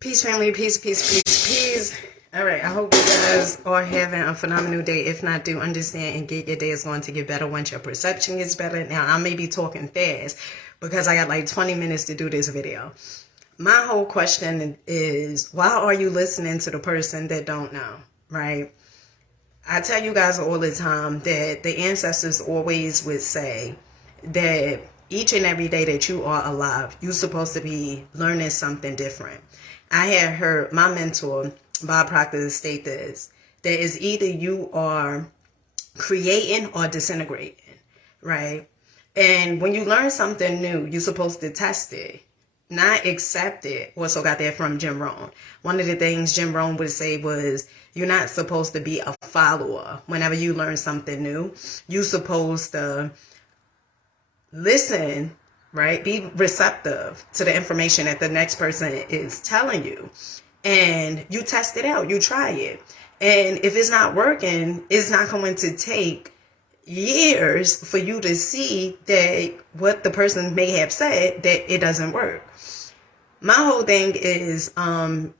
Peace, family. Peace, peace, peace, peace. All right. I hope you guys are having a phenomenal day. If not, do understand and get your day is going to get better once your perception gets better. Now, I may be talking fast because I got like 20 minutes to do this video. My whole question is, why are you listening to the person that don't know, right? I tell you guys all the time that the ancestors always would say that each and every day that you are alive, you're supposed to be learning something different. I had heard my mentor, Bob Proctor, state this, that is either you are creating or disintegrating, right? And when you learn something new, you're supposed to test it, not accept it. Also got that from Jim Rohn. One of the things Jim Rohn would say was, you're not supposed to be a follower. Whenever you learn something new, you're supposed to listen, right? Be receptive to the information that the next person is telling you. And you test it out. You try it. And if it's not working, it's not going to take years for you to see that what the person may have said, that it doesn't work. My whole thing is, I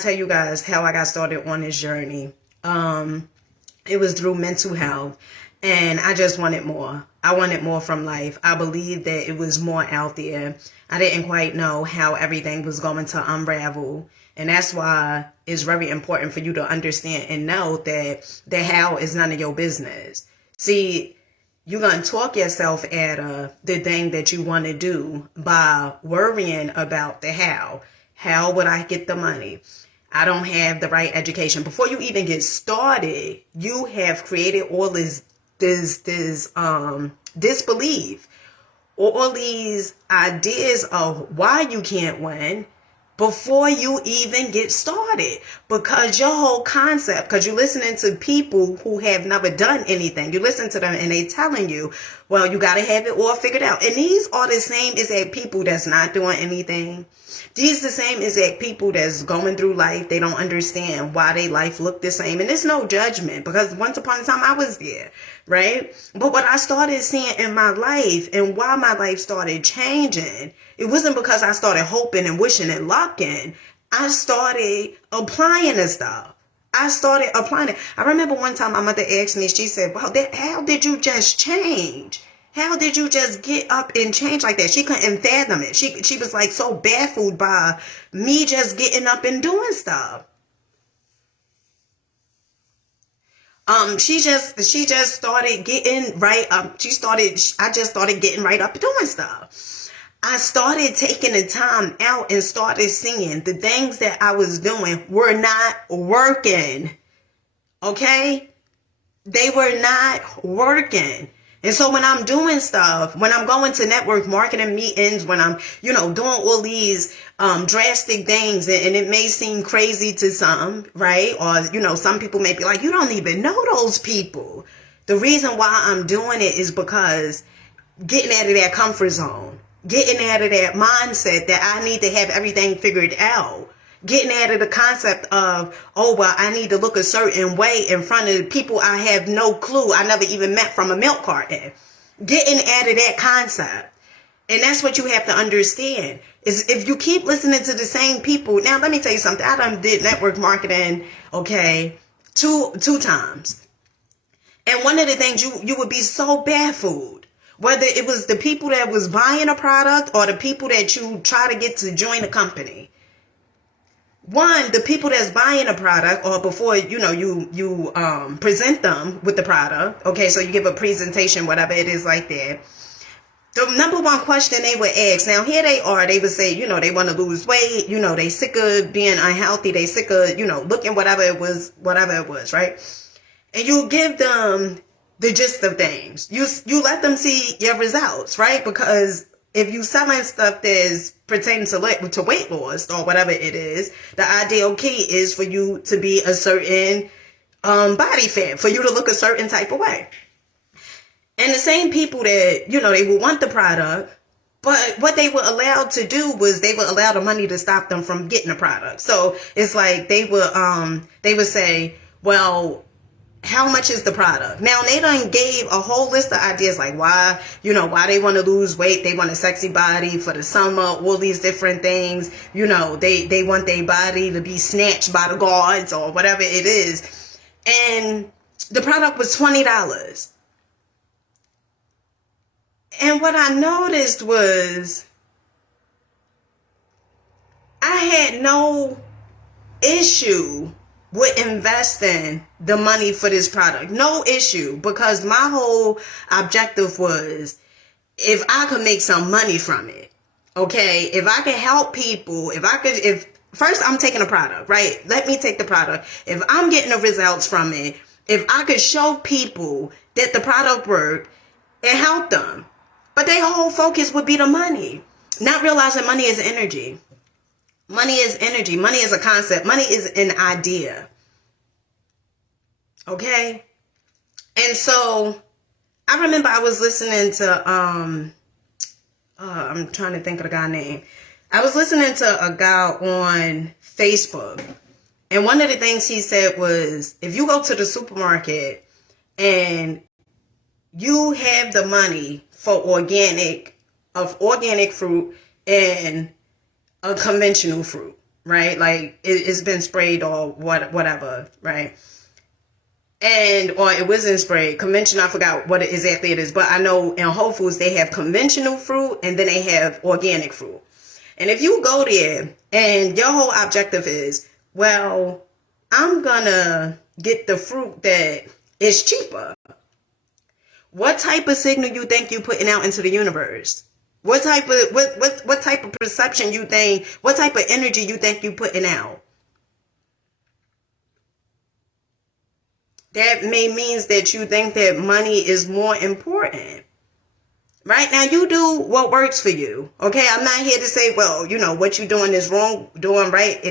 tell you guys how I got started on this journey. It was through mental health, and I just wanted more. I wanted more from life. I believed that it was more out there. I didn't quite know how everything was going to unravel. And that's why it's very important for you to understand and know that the how is none of your business. See, you're going to talk yourself out of the thing that you want to do by worrying about the how. How would I get the money? I don't have the right education. Before you even get started, you have created all this disbelief, all these ideas of why you can't win before you even get started, because your whole concept, because you're listening to people who have never done anything, you listen to them and they telling you, well, you got to have it all figured out. And these are the same exact people that's not doing anything. These the same exact people that's going through life. They don't understand why their life look the same. And it's no judgment, because once upon a time I was there, right? But what I started seeing in my life and why my life started changing, it wasn't because I started hoping and wishing and lucking. I started applying the stuff. I started applying it. I remember one time my mother asked me, she said, well, how did you just change? How did you just get up and change like that? She couldn't fathom it. She was like so baffled by me just getting up and doing stuff. She just started getting right up. I just started getting right up and doing stuff. I started taking the time out and started seeing the things that I was doing were not working. Okay? They were not working. And so when I'm doing stuff, when I'm going to network marketing meetings, when I'm, doing all these drastic things, and it may seem crazy to some, right? Or, some people may be like, you don't even know those people. The reason why I'm doing it is because getting out of that comfort zone, getting out of that mindset that I need to have everything figured out. Getting out of the concept of, I need to look a certain way in front of people I have no clue, I never even met from a milk carton. Getting out of that concept. And that's what you have to understand, is if you keep listening to the same people. Now, let me tell you something. I done did network marketing, two times. And one of the things you would be so baffled, whether it was the people that was buying a product or the people that you try to get to join a company. One, the people that's buying a product, or before, you present them with the product. Okay, so you give a presentation, whatever it is like that. The number one question they would ask, now here they are, they would say, they want to lose weight, they sick of being unhealthy, they sick of, looking whatever it was, right? And you give them the gist of things. You let them see your results, right? Because if you selling stuff that's pertaining to weight loss or whatever it is, the ideal key is for you to be a certain body fat, for you to look a certain type of way. And the same people that, they would want the product, but what they were allowed to do was they would allow the money to stop them from getting the product. So it's like they would say, well, how much is the product? Now, they done gave a whole list of ideas like why they want to lose weight. They want a sexy body for the summer, all these different things. They want their body to be snatched by the guards or whatever it is. And the product was $20. And what I noticed was I had no issue with investing the money for this product. No issue, because my whole objective was if I could make some money from it. Okay, if I could help people, if first I'm taking a product, right? Let me take the product. If I'm getting the results from it, if I could show people that the product worked and help them. But their whole focus would be the money, not realizing money is energy. Money is energy. Money is a concept. Money is an idea. Okay? And so I remember I was listening to, I'm trying to think of the guy's name. I was listening to a guy on Facebook. And one of the things he said was, if you go to the supermarket and you have the money for organic fruit and a conventional fruit, right? Like it's been sprayed or whatever, right? Or it wasn't sprayed. Conventional, I forgot what exactly it is, but I know in Whole Foods they have conventional fruit and then they have organic fruit. And if you go there and your whole objective is, well, I'm gonna get the fruit that is cheaper. What type of signal you think you putting out into the universe? What type of perception you think, what type of energy you think you putting out? That means that you think that money is more important. Right? Now, you do what works for you. Okay? I'm not here to say, well, what you're doing is wrong, doing right.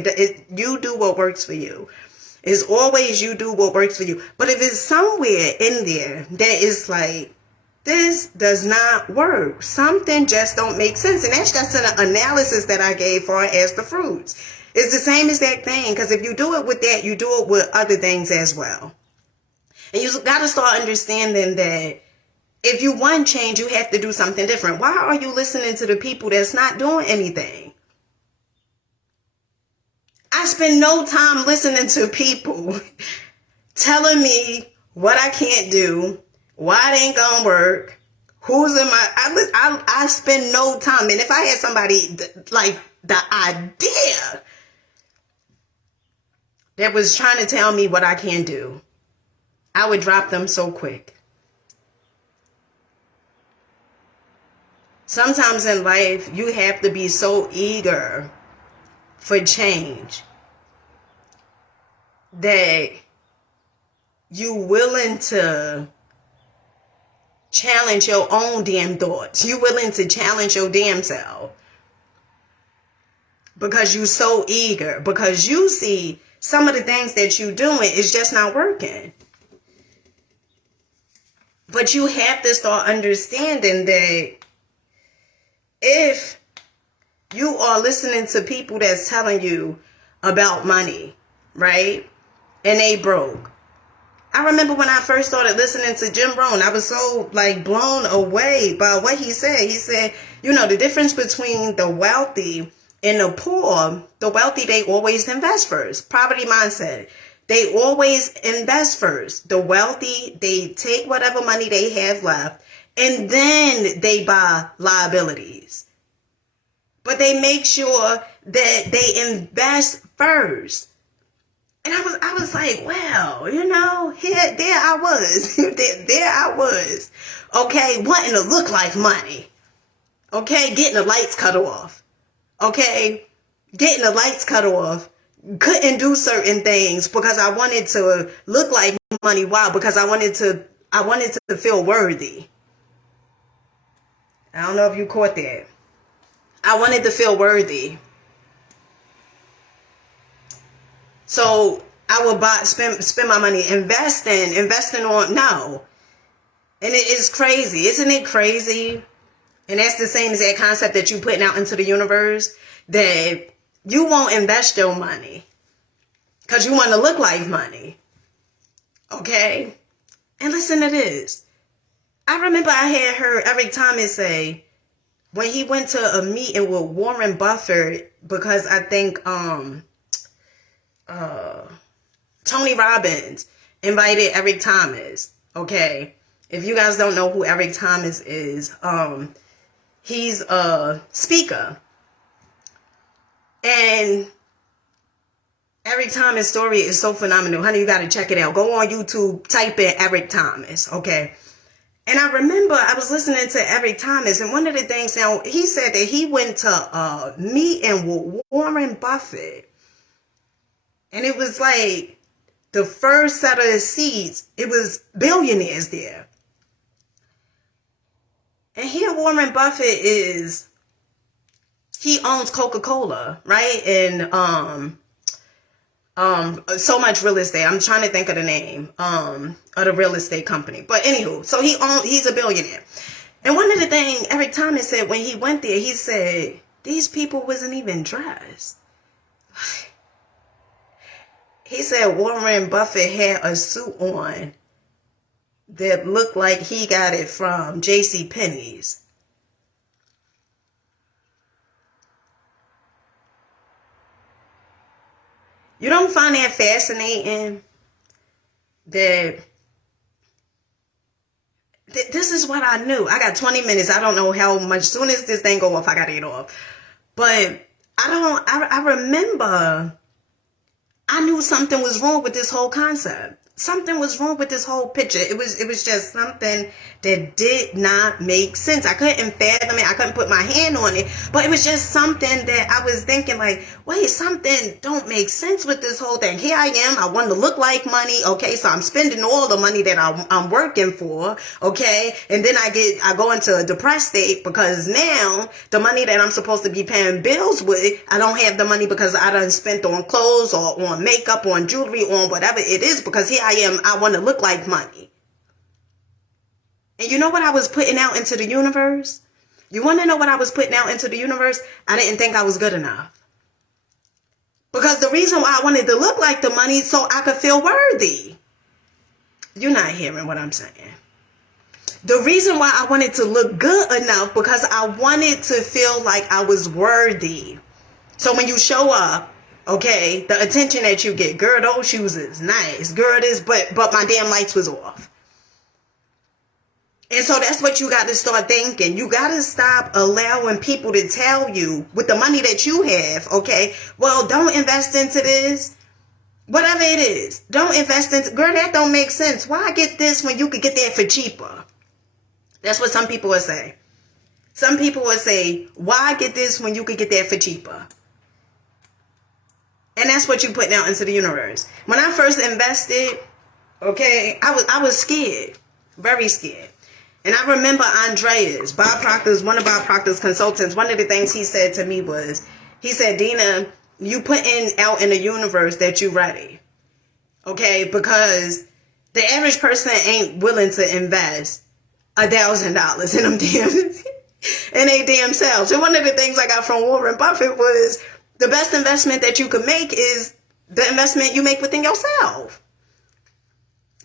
You do what works for you. It's always you do what works for you. But if it's somewhere in there that is like, this does not work, something just don't make sense. And that's just an analysis that I gave for as the fruits. It's the same as that thing. Because if you do it with that, you do it with other things as well. And you got to start understanding that if you want change, you have to do something different. Why are you listening to the people that's not doing anything? I spend no time listening to people telling me what I can't do, why it ain't gonna work, who's in my... I spend no time. And if I had somebody like the idea that was trying to tell me what I can do, I would drop them so quick. Sometimes in life, you have to be so eager for change that you willing to challenge your own damn thoughts. You willing to challenge your damn self. Because you so eager. Because you see some of the things that you doing is just not working. But you have to start understanding that if you are listening to people that's telling you about money, right? And they broke. I remember when I first started listening to Jim Rohn, I was so blown away by what he said. He said, the difference between the wealthy and the poor, the wealthy, they always invest first. Poverty mindset. They always invest first. The wealthy, they take whatever money they have left and then they buy liabilities. But they make sure that they invest first. And I was like, wow, there I was. there I was. Okay, wanting to look like money. Okay, getting the lights cut off. Okay, getting the lights cut off. Couldn't do certain things because I wanted to look like money. Why? Because I wanted to feel worthy. I don't know if you caught that. I wanted to feel worthy. So I would spend my money investing on, no. And it is crazy. Isn't it crazy? And that's the same as that concept that you putting out into the universe, that you won't invest your money because you want to look like money. Okay? And listen to this. I remember I had heard Eric Thomas say when he went to a meeting with Warren Buffett, because I think Tony Robbins invited Eric Thomas. Okay? If you guys don't know who Eric Thomas is, he's a speaker. And Eric Thomas' story is so phenomenal. Honey, you got to check it out. Go on YouTube, type in Eric Thomas, okay? And I remember I was listening to Eric Thomas, and one of the things, now, he said that he went to a meeting with Warren Buffett. And it was like the first set of seats, it was billionaires there. And here Warren Buffett is, he owns Coca-Cola, right? And so much real estate. I'm trying to think of the name of the real estate company. But anywho, so he's a billionaire. And one of the things Eric Thomas said when he went there, he said, these people wasn't even dressed. He said Warren Buffett had a suit on that looked like he got it from JCPenney's. You don't find that fascinating? That this is what I knew. I got 20 minutes. I don't know how much. Soon as this thing go off, I got to get off. But I remember I knew something was wrong with this whole concept. Something was wrong with this whole picture. It was just something that did not make sense. I couldn't fathom it. I couldn't put my hand on it. But it was just something that I was thinking like, wait, something don't make sense with this whole thing. Here I am. I want to look like money. Okay, so I'm spending all the money that I'm working for. Okay, and then I go into a depressed state because now the money that I'm supposed to be paying bills with, I don't have the money because I done spent on clothes or on makeup, on jewelry, on whatever it is, because here I want to look like money. And you know what I was putting out into the universe? You want to know what I was putting out into the universe? I didn't think I was good enough. Because the reason why I wanted to look like the money so I could feel worthy. You're not hearing what I'm saying. The reason why I wanted to look good enough because I wanted to feel like I was worthy. So when you show up, okay, the attention that you get, girl, those shoes is nice. Girl, this, but my damn lights was off. And so that's what you got to start thinking. You got to stop allowing people to tell you with the money that you have, okay, well, don't invest into this. Whatever it is, don't invest into, girl, that don't make sense. Why get this when you could get that for cheaper? That's what some people will say. Some people will say, why get this when you could get that for cheaper? And that's what you're putting out into the universe. When I first invested, okay, I was scared, very scared. And I remember Andreas, Bob Proctor's, one of Bob Proctor's consultants, one of the things he said to me was, he said, Dina, you putting out in the universe that you ready. Okay, because the average person ain't willing to invest $1,000 in them in they damn selves. And one of the things I got from Warren Buffett was the best investment that you can make is the investment you make within yourself.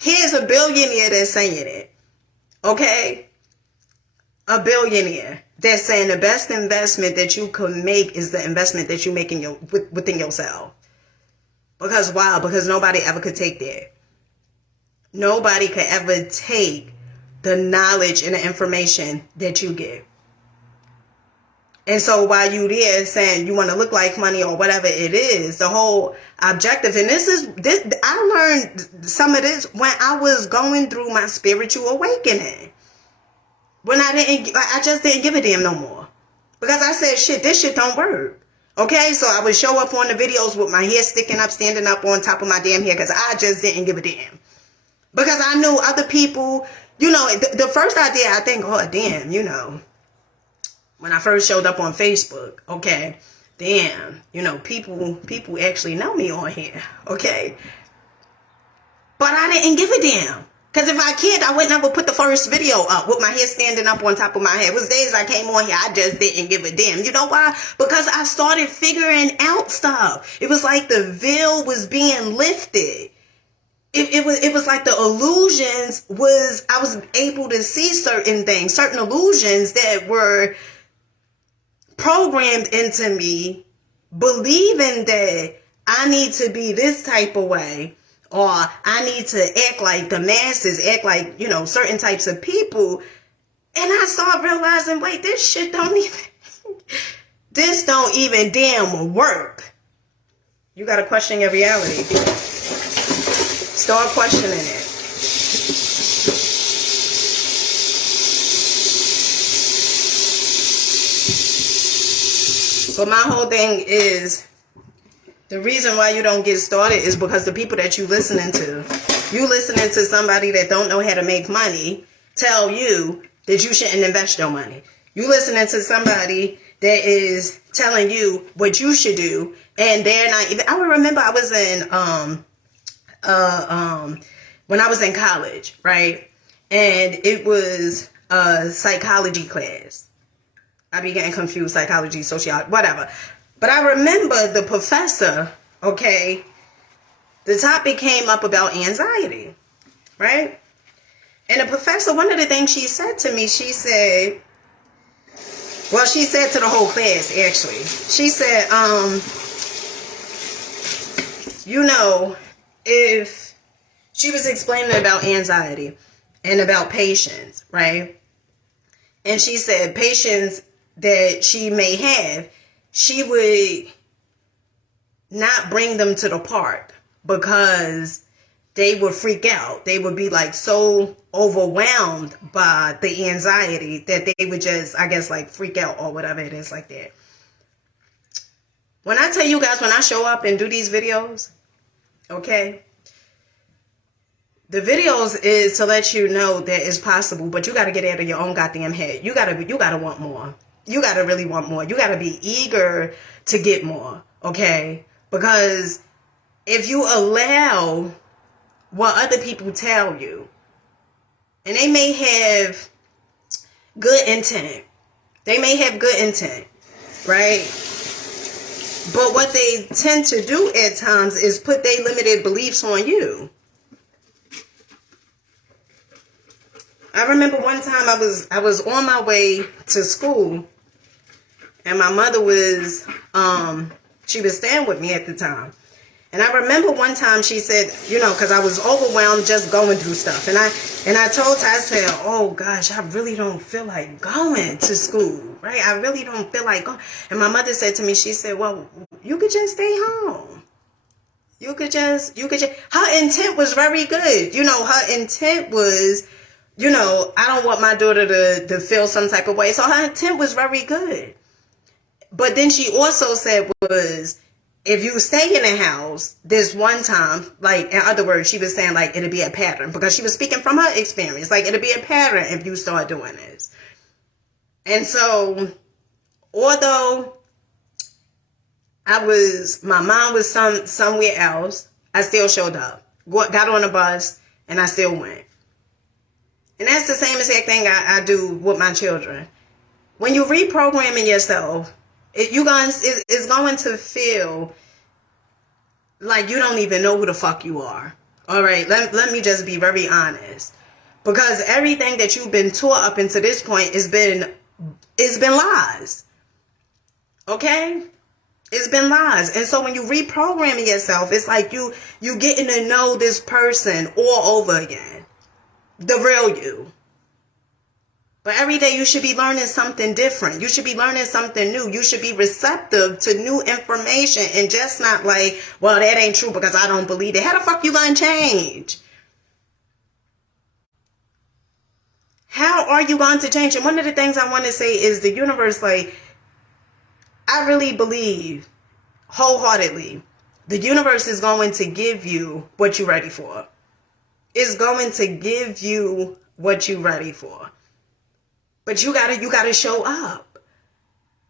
Here's a billionaire that's saying it. Okay? A billionaire that's saying the best investment that you can make is the investment that you make within yourself. Because why? Because nobody ever could take that. Nobody could ever take the knowledge and the information that you get. And so while you there saying you want to look like money or whatever it is, the whole objective, and this I learned some of this when I was going through my spiritual awakening. When I just didn't give a damn no more. Because I said, shit, this shit don't work. Okay, so I would show up on the videos with my hair sticking up, standing up on top of my damn hair because I just didn't give a damn. Because I knew other people, you know, the first idea I think, oh, damn, you know, when I first showed up on Facebook, okay, damn, you know, people actually know me on here, okay? But I didn't give a damn. Because if I could, I would never put the first video up with my hair standing up on top of my head. It was days I came on here, I just didn't give a damn. You know why? Because I started figuring out stuff. It was like the veil was being lifted. it was like the illusions was, I was able to see certain things, certain illusions that were programmed into me, believing that I need to be this type of way, or I need to act like the masses, act like, certain types of people. And I started realizing, wait, this shit don't even damn work. You got to question your reality. Start questioning it. So my whole thing is, the reason why you don't get started is because the people that you listening to somebody that don't know how to make money tell you that you shouldn't invest your money. You listening to somebody that is telling you what you should do, and they're not even. I remember I was in when I was in college, right? And it was a psychology class. I be getting confused, psychology, sociology, whatever. But I remember the professor, okay, the topic came up about anxiety, right? And the professor, one of the things she said to me, she said to the whole class, actually. She said, if she was explaining about anxiety and about patience, right? And she said patience that she may have, she would not bring them to the park because they would freak out. They would be like so overwhelmed by the anxiety that they would just, I guess, like freak out or whatever it is like that. When I tell you guys, when I show up and do these videos, okay, the videos is to let you know that it's possible, but you got to get out of your own goddamn head. You got to want more. You got to really want more. You got to be eager to get more, okay? Because if you allow what other people tell you, and they may have good intent. They may have good intent, right? But what they tend to do at times is put their limited beliefs on you. I remember one time I was on my way to school, and my mother was she was staying with me at the time. And I remember one time she said, because I was overwhelmed just going through stuff. And I told her, I said, oh gosh, I really don't feel like going to school, right? I really don't feel like going. And my mother said to me, she said, well, you could just stay home. You could just, her intent was very good. Her intent was, I don't want my daughter to feel some type of way. So her intent was very good. But then she also said was, if you stay in a house this one time, like, in other words, she was saying, like, it'll be a pattern. Because she was speaking from her experience. Like, it'll be a pattern if you start doing this. And so, although my mom was somewhere else, I still showed up. Got on a bus, and I still went. And that's the same exact thing I do with my children. When you reprogramming yourself, it's going to feel like you don't even know who the fuck you are. All right, let me just be very honest. Because everything that you've been taught up until this point has been lies. Okay? It's been lies. And so when you reprogramming yourself, it's like you getting to know this person all over again. The real you. But every day you should be learning something different. You should be learning something new. You should be receptive to new information and just not like, well, that ain't true because I don't believe it. How the fuck you gonna change? How are you going to change? And one of the things I want to say is the universe, like, I really believe wholeheartedly, the universe is going to give you what you're ready for. It's going to give you what you're ready for. But you gotta show up.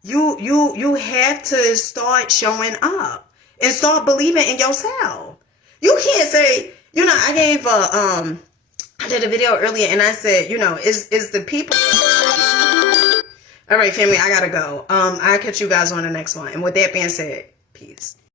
You have to start showing up and start believing in yourself. You can't say, I did a video earlier and I said, is the people. All right, family, I gotta go. I'll catch you guys on the next one. And with that being said, peace.